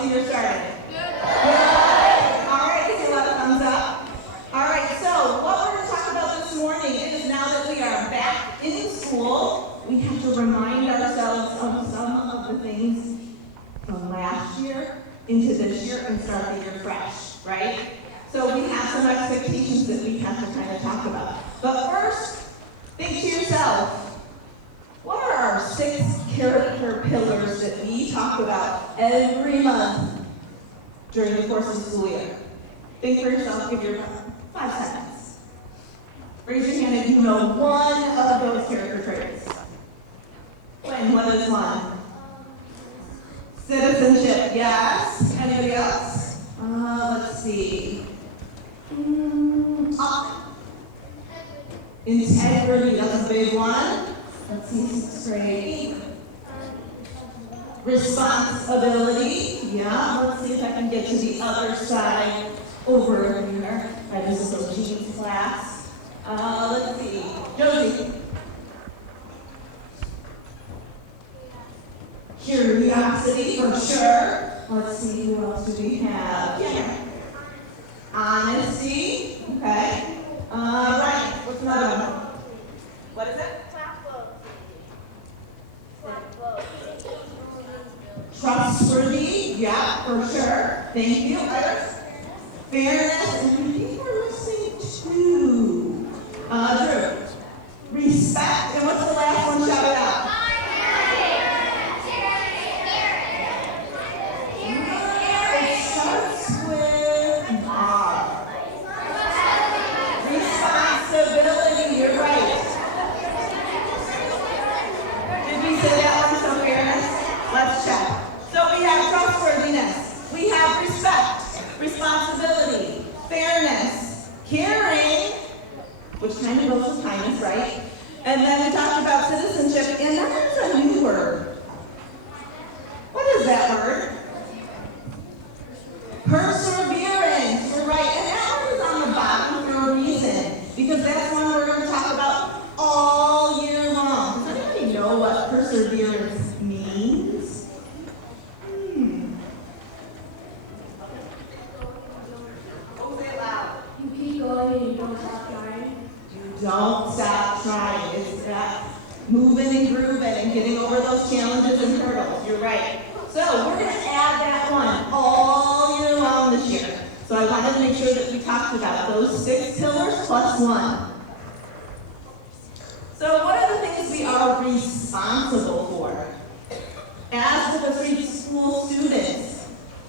how's the year started? Good. All right, I see a lot of thumbs up. All right, so what we're going to talk about this morning is now that we are back in school, we have to remind ourselves of some of the things from last year into this year and start the year fresh, right? So we have some expectations that we have to kind of talk about. But first, think to yourself, what are our 6 character pillars that we talk about every month during the course of the school year? Think for yourself, give your 5 seconds. Raise your hand if you know one of those character traits. When, what is one? Citizenship, yes. Anybody else? Let's see. Integrity, that's a big one. Let's see, 6th grade. Responsibility, yeah. Let's see if I can get to the other side over here. Right, this is a jeans class. Let's see. Josie. Curiosity, for sure. Let's see, who else do we have? Yeah. Honesty, okay. Right, what's another one? What is it? Trustworthy, yeah, for sure. Thank you. Fairness, and I think we're missing 2. Drew. Respect, and what's the last one? Shout it out. It starts with R. Responsibility, you're right. Did we say that one? So fairness? Let's check. So we have trustworthiness, we have respect, responsibility, fairness, caring, which kind of goes with kindness, right? And then we talked about citizenship, and that is a new word. What is that word? Perseverance, you're right. And that one is on the bottom for a reason, because that's one we're going to talk about all year long. Does anybody know what perseverance means? Say it loud. You keep going and you don't stop trying. You don't stop trying. It's that moving and grooving and getting over those challenges and hurdles. You're right. So we're going to add that one all year long this year. So I wanted to make sure that we talked about those 6 pillars plus 1. So what are the things we are responsible for? As with the free school students,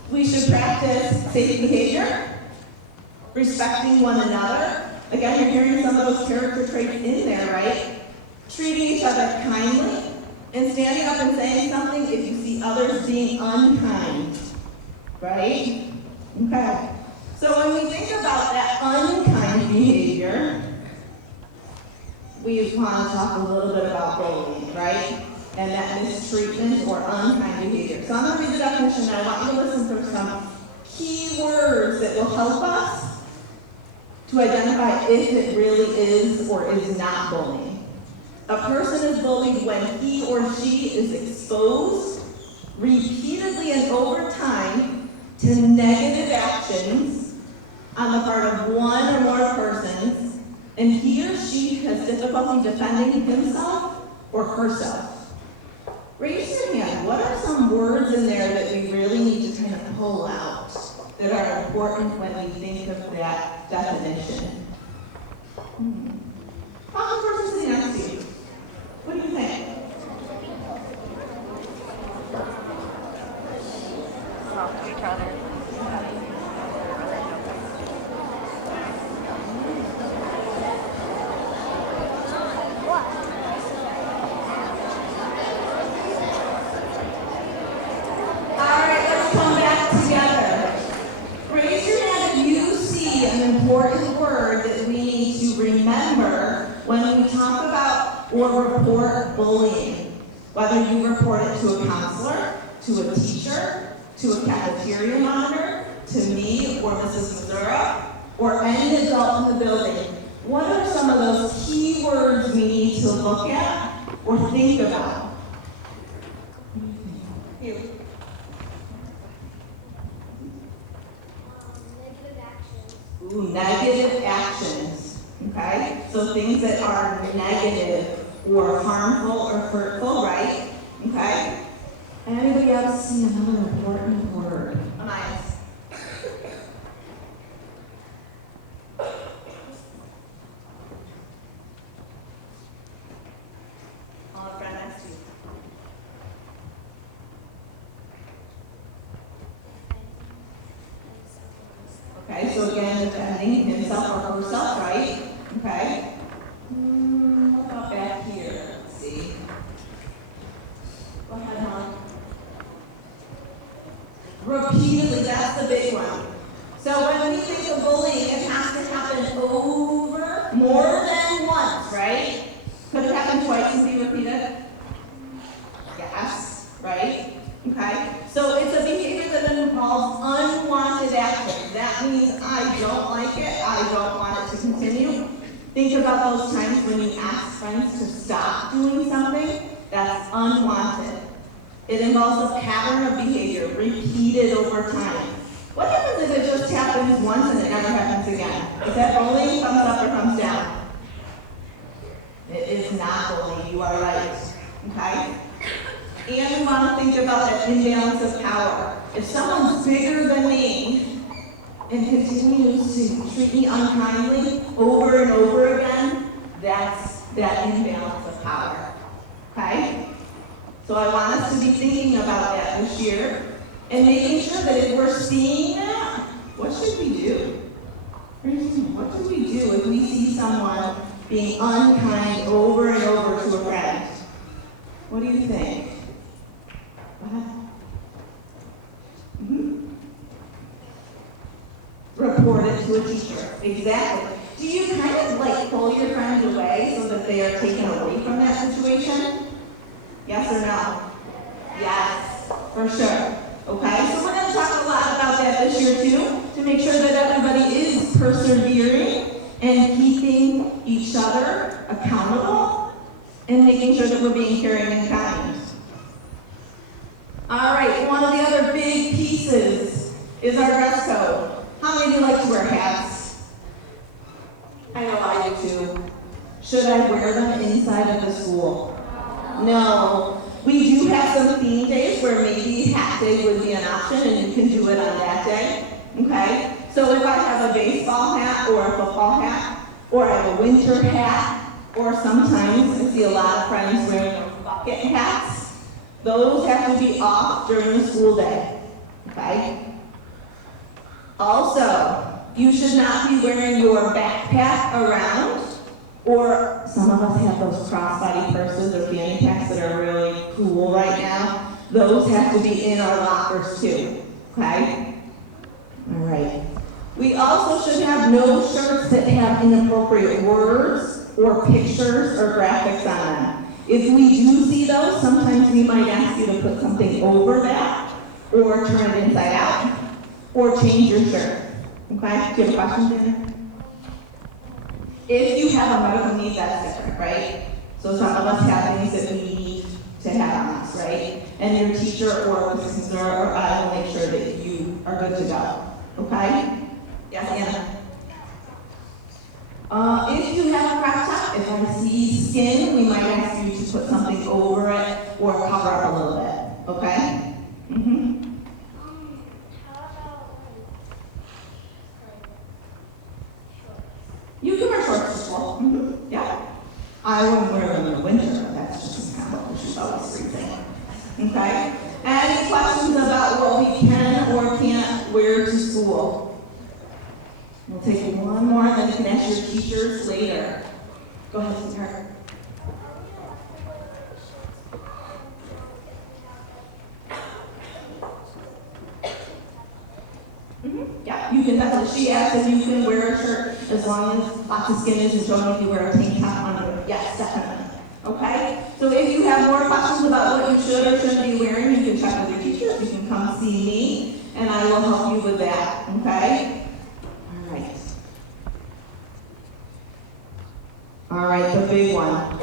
we should practice safe behavior, respecting one another. Again, you're hearing some of those character traits in there, right? Treating each other kindly, and standing up and saying something if you see others being unkind, right? Okay. So when we think about that unkind behavior, we want to talk a little bit about bullying, right? And that mistreatment or unkind behavior. So I'm going to read the definition and I want you to listen for some key words that will help us to identify if it really is or is not bullying. A person is bullied when he or she is exposed repeatedly and over time to negative actions on the part of one or more persons, and he or she has difficulty defending himself or herself. Raise your hand. What are some words in there that we really need to kind of pull out that are important when we think of that definition? How's the person sitting next to you? What do you think? Talk to each other. Important word that we need to remember when we talk about or report bullying. Whether you report it to a counselor, to a teacher, to a cafeteria monitor, to me or Mrs. Missouri, or any adult in the building, what are some of those key words we need to look at or think about? You. okay? So things that are negative or harmful or hurtful, right? Okay? Anybody else see another important word? Anais. I'll friend next to you. Okay, so again, defending himself or herself, right? Okay. What about back here? Let's see. Go ahead, hon. Repeatedly, that's the big one. So when we think of bullying, it has to happen over more than once, right? Could it happen twice and be repeated? Yes, right? Okay? So it's a behavior that involves unwanted action. That means I don't like it, I don't want it to continue. Think about those times when you ask friends to stop doing something that's unwanted. It involves a pattern of behavior repeated over time. What happens if it just happens once and it never happens again? Is that bullying? Thumbs up or thumbs down? It is not bullying, you are right. Okay? And we want to think about that imbalance of power. If someone's bigger than me and continues to treat me unkindly over and over again, that's that imbalance of power. Okay? So I want us to be thinking about that this year and making sure that if we're seeing that, what should we do? What should we do if we see someone being unkind over and over to a friend? What do you think? Report it to a teacher. Exactly. Do you kind of like pull your friend away so that they are taken away from that situation? Yes or no? Yes, for sure. Okay, so we're going to talk a lot about that this year too, to make sure that everybody is persevering and keeping each other accountable and making sure that we're being caring and kind. All right, one of the other big pieces is our dress code. How many of you like to wear hats? I know I do too. Should I wear them inside of the school? No. We do have some theme days where maybe hat day would be an option and you can do it on that day. Okay? So if I have a baseball hat or a football hat, or I have a winter hat, or sometimes I see a lot of friends wearing bucket hats, those have to be off during the school day. Okay? Also, you should not be wearing your backpack around, or some of us have those crossbody purses or fanny packs that are really cool right now. Those have to be in our lockers too, okay? All right. We also should have no shirts that have inappropriate words or pictures or graphics on them. If we do see those, sometimes we might ask you to put something over that, or turn it inside out, or change your shirt. Okay? Do you have a question, Dana? If you have a medical need, that's different, right? So some of us have things that we need to have on us, right? And your teacher or assistant or I will make sure that you are good to go. Okay? Yes, Anna? If you have a crop top, if I see skin, we might ask you to put something over it or cover up a little bit. Okay? Mm-hmm. You can wear shorts to school. Mm-hmm. Yeah. I wouldn't wear them in the winter. That's just kind of what she's always freezing. Okay? Any questions about what we can or can't wear to school? We'll take one more, and then you can ask your teachers later. Go ahead, sweetheart. Yeah, you can definitely. She asked if you can wear a shirt as long as lots of skin isn't showing if you wear a tank top under it. Yes, definitely. Okay? So if you have more questions about what you should or shouldn't be wearing, you can check with your teachers. You can come see me, and I will help you with that. Okay? All right. All right, the big one.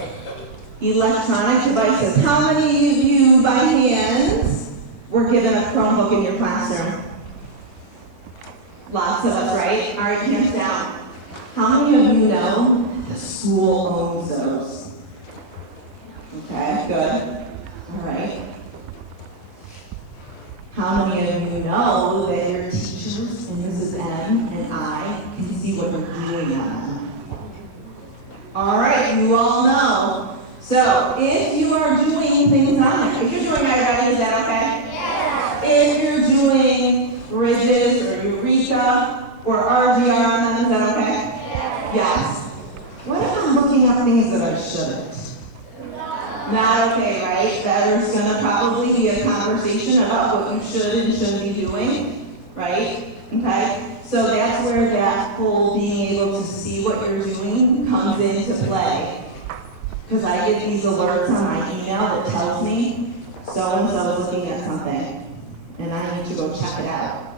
Electronic devices. How many of you, by hands, were given a Chromebook in your classroom? Lots of us, right? All right, hands down. How many of you know the school owns those. Okay, good. All right. How many of you know that your teachers, and Mrs. M and I, can see what you're doing on them? All right, you all know. So, if you are doing things on them, if you're doing iReady, is that okay? Yeah. If you're doing Bridges or Eureka or RGR on them, is that okay? Yeah. Yes. What if I'm looking up things that I shouldn't? Not okay, right? There's going to probably be a conversation about what you should and shouldn't be doing, right? Okay? So that's where that whole being able to see what you're doing comes into play. Because I get these alerts on my email that tells me so-and-so is looking at something, and I need to go check it out.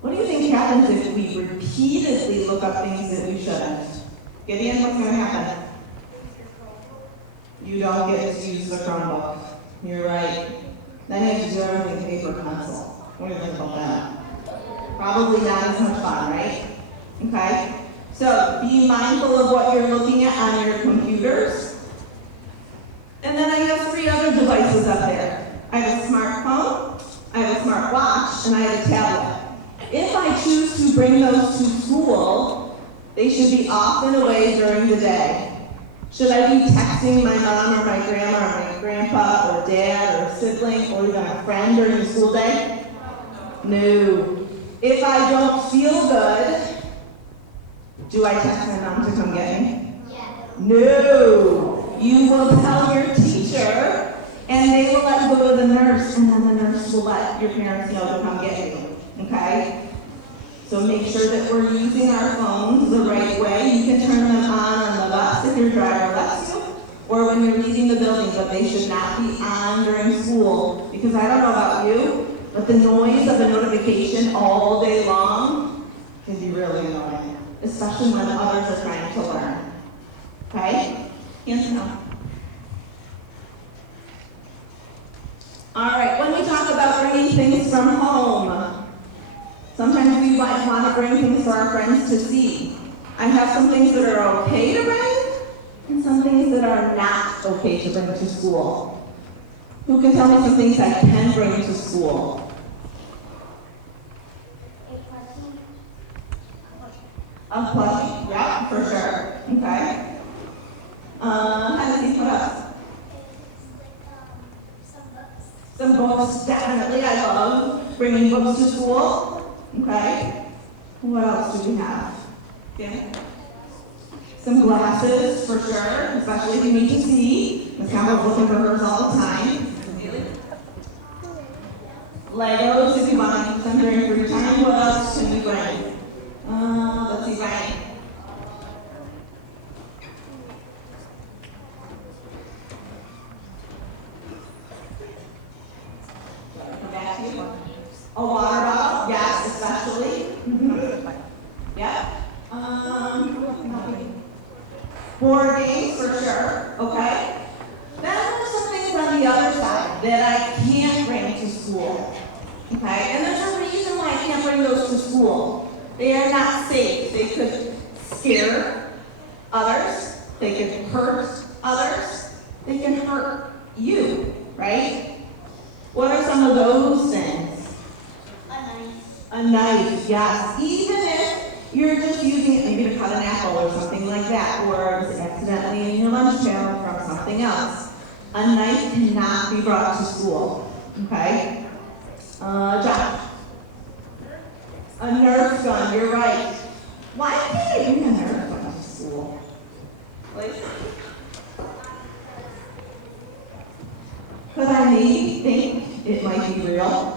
What do you think happens if we repeatedly look up things that we shouldn't? Gideon, what's going to happen? You don't get to use the Chromebook. You're right. Then you have to do everything paper pencil. What do you think about that? Probably not as much fun, right? Okay? So be mindful of what you're looking at on your computers. And then I have 3 other devices up there. I have a smartphone, I have a smartwatch, and I have a tablet. If I choose to bring those to school, they should be off and away during the day. Should I be texting my mom or my grandma or my grandpa or dad or sibling or even a friend during the school day? No. If I don't feel good, do I text my mom to come get me? Yeah. No. You will tell your teacher and they will let you go to the nurse and then the nurse will let your parents know to come get you. Okay? So make sure that we're using our phones the right way. You can turn them on the bus if your driver lets you, or when you're leaving the building, but they should not be on during school. Because I don't know about you, but the noise of a notification all day long can be really annoying, especially when others are trying to learn. Okay? Yes or no? All right, when we talk about bringing things from home, sometimes we might want to bring things for our friends to see. I have some things that are okay to bring, and some things that are not okay to bring to school. Who can tell me some things I can bring to school? A plushie, yeah, for sure. Okay. Hennessy, what else? Some books, definitely. I love bringing books to school. Okay. What else do we have? Yeah. Some glasses, for sure, especially if you need to see. Ms. Campbell's looking for hers all the time. Legos, if you want to use them during free time. What else can we bring? Let's see, Ryan. Come back to you. A water bottle, yes, especially. Yep. Board games, for sure, okay? Then there's some things on the other side that I can't bring to school, okay? And there's a reason why I can't bring those to school. They are not safe. They could scare others. They could hurt others. They can hurt you, right? What are some of those things? A knife, yes. Even if you're just using it maybe to cut an apple or something like that, or it was accidentally in your lunch pail from something else. A knife cannot be brought to school, okay? Josh. A Nerf gun, you're right. Why can't I bring a Nerf gun to school? Please? Could I maybe think it might be real?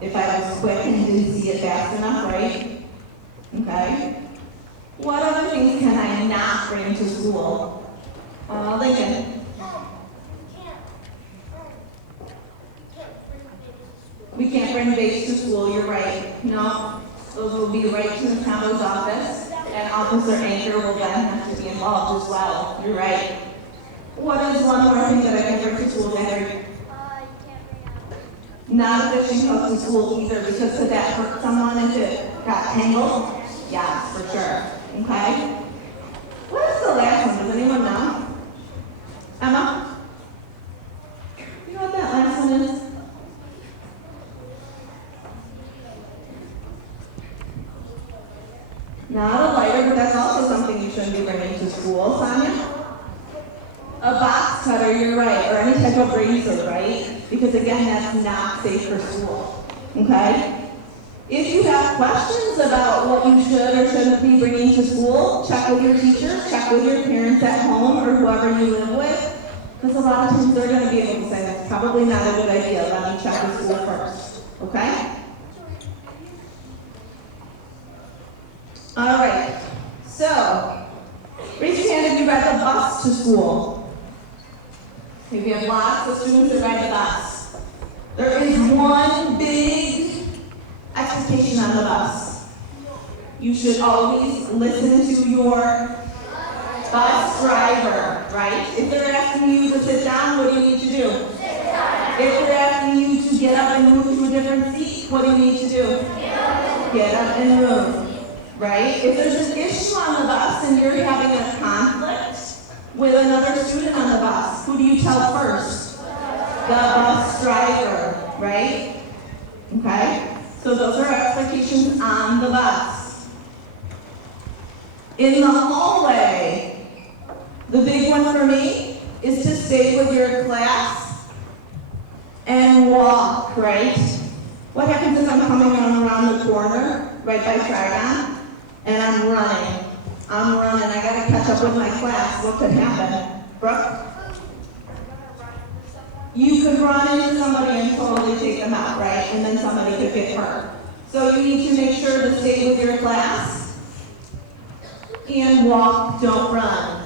If I was quick and didn't see it fast enough, right? Okay. What other things can I not bring to school? Lincoln. We can't bring vapes to school, you're right. No, those will be right to the county's office, and Officer Anchor will then have to be involved as well. You're right. What is one more thing that I can bring to school, Henry? Not a fishing hook to school either, because could that hurt someone if it got tangled? Yeah, for sure. Okay? to school, Sonia? A box cutter, you're right, or any type of razor, right? Because again, that's not safe for school, okay? If you have questions about what you should or shouldn't be bringing to school, check with your teachers, check with your parents at home or whoever you live with, because a lot of times they're going to be able to say, that's probably not a good idea, let me check with school first, okay? All right, so, raise your hand if you ride the bus to school. If you have lots of students that ride the bus. There is one big expectation on the bus. You should always listen to your bus driver, right? If they're asking you to sit down, what do you need to do? Sit down. If they're asking you to get up and move to a different seat, what do you need to do? Get up and move, right? If there's an issue on the bus and you're having a conflict with another student on the bus, who do you tell first? The bus driver, right? Okay? So those are expectations on the bus. In the hallway, the big one for me is to stay with your class and walk, right? What happens if I'm coming around the corner, right by Trigon, and I'm running? I gotta catch up with my class. What could happen? Brooke? You could run into somebody and totally take them out, right? And then somebody could get hurt. So you need to make sure to stay with your class and walk, don't run.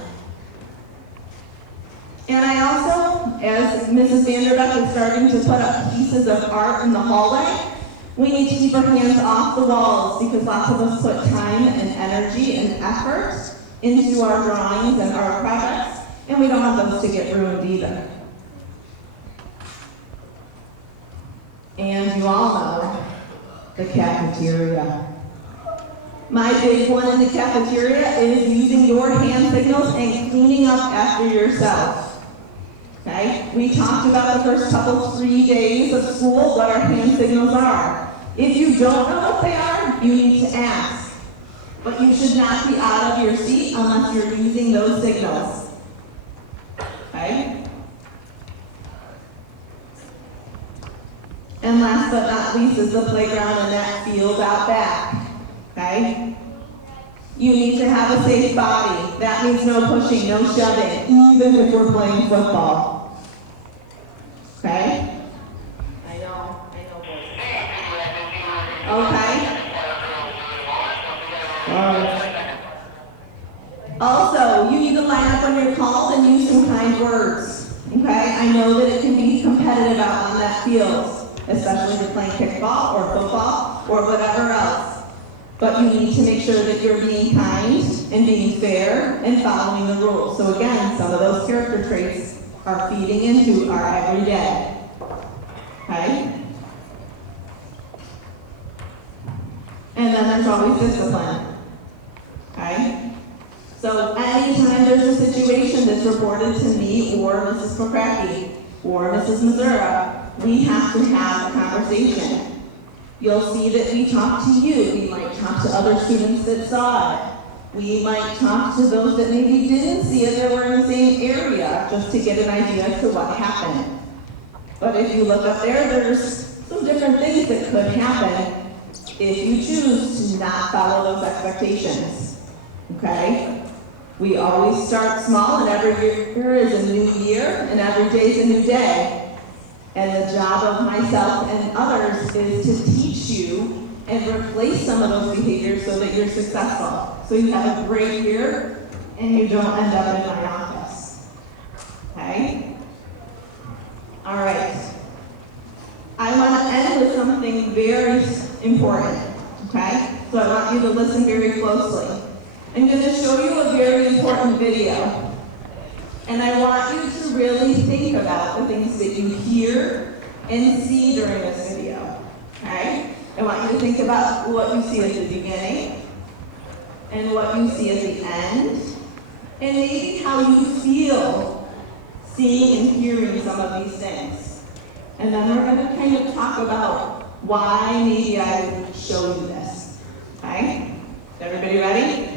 And I also, as Mrs. Vanderbeck is starting to put up pieces of art in the hallway, we need to keep our hands off the walls because lots of us put time and energy and effort into our drawings and our projects, and we don't want those to get ruined either. And you all know the cafeteria. My big one in the cafeteria is using your hand signals and cleaning up after yourself. Okay? We talked about the first couple 3 days of school, what our hand signals are. If you don't know what they are, you need to ask. But you should not be out of your seat unless you're using those signals. Okay? And last but not least is the playground and that field out back. Okay? You need to have a safe body. That means no pushing, no shoving, even if we're playing football. Okay? I know, boys. Okay? Also, you need to line up when you're called and use some kind words. Okay? I know that it can be competitive out on that field, especially if you're playing kickball or football or whatever else. But you need to make sure that you're being kind and being fair and following the rules. So again, some of those character traits are feeding into our everyday. Okay? And then there's always discipline. Okay? So anytime there's a situation that's reported to me or Mrs. Pokracki or Mrs. Missoura, we have to have a conversation. You'll see that we talk to you. We might talk to other students that saw it. We might talk to those that maybe didn't see it that were in the same area just to get an idea as to what happened. But if you look up there, there's some different things that could happen if you choose to not follow those expectations. Okay? We always start small, and every year is a new year, and every day is a new day. And the job of myself and others is to teach you and replace some of those behaviors so that you're successful. So you have a great year and you don't end up in my office. Okay? All right. I want to end with something very important. Okay? So I want you to listen very closely. I'm going to show you a very important video. And I want you to really think about the things that you hear and see during this video, okay? I want you to think about what you see at the beginning and what you see at the end, and maybe how you feel seeing and hearing some of these things. And then we're going to kind of talk about why maybe I would show you this, okay? Is everybody ready?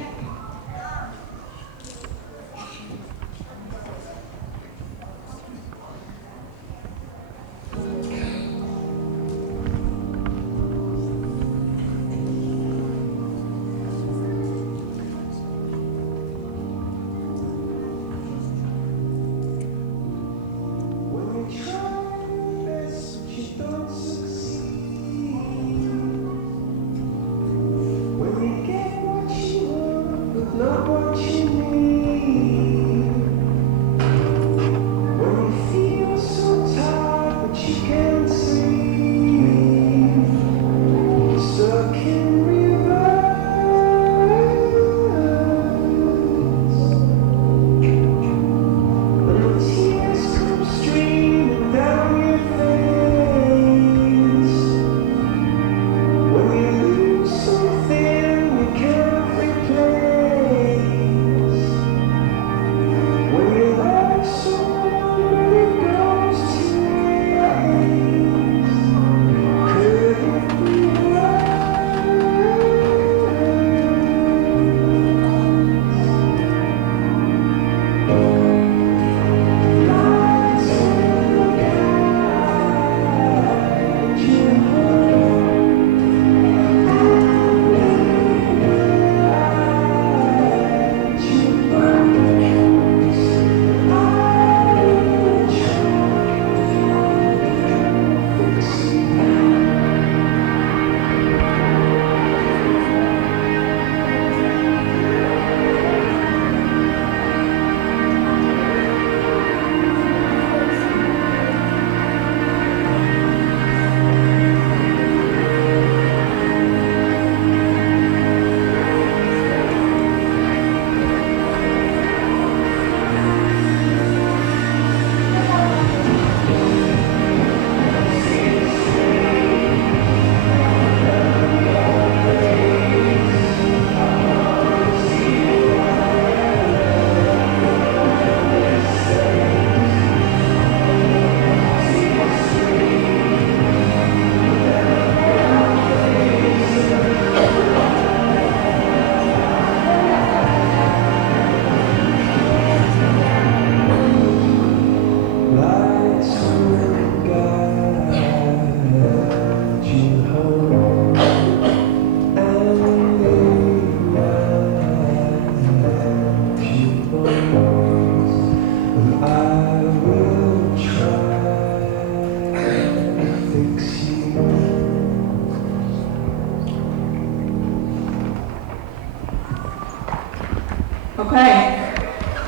Okay.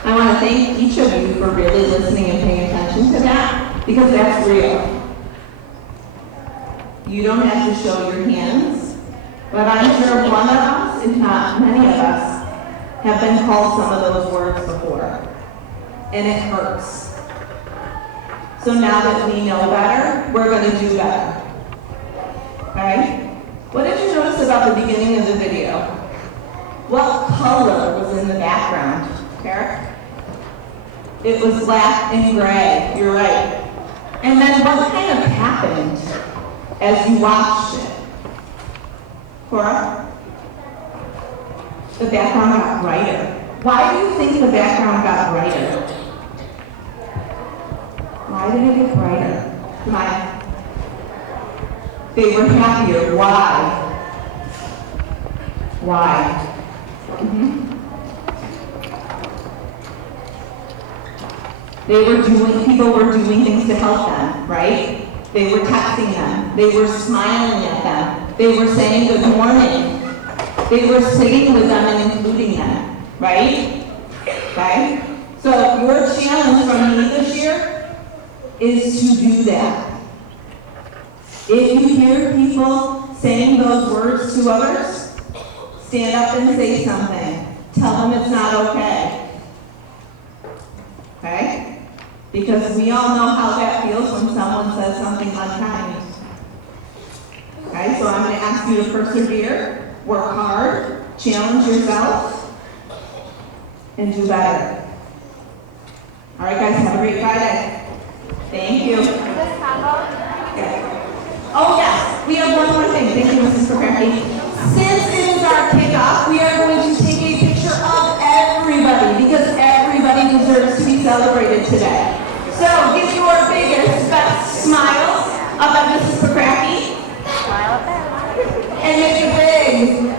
I want to thank each of you for really listening and paying attention to that, because that's real. You don't have to show your hands, but I'm sure one of us, if not many of us, have been called some of those words before, and it hurts. So now that we know better, we're going to do better. Okay? What did you notice about the beginning of the video? What color was in the background, Eric? It was black and gray, you're right. And then what kind of happened as you watched it? Cora? The background got brighter. Why do you think the background got brighter? Why did it get brighter? Come on. They were happier. Why? Why? People were doing things to help them, right? They were texting them. They were smiling at them. They were saying good morning. They were sitting with them and including them, right? Okay? So your challenge from me this year is to do that. If you hear people saying those words to others, stand up and say something. Tell them it's not okay. Okay? Because we all know how that feels when someone says something unkind. Okay, so I'm going to ask you to persevere, work hard, challenge yourself, and do better. All right, guys, have a great Friday. Thank you. Okay. Oh, yes, we have one more thing. Thank you, Mrs. Perkey. Since it is our kickoff, we are going to take a picture of everybody, because everybody deserves to be celebrated today. So give your biggest, best smiles up at Mrs. Perkey. Smile at them. And make it big.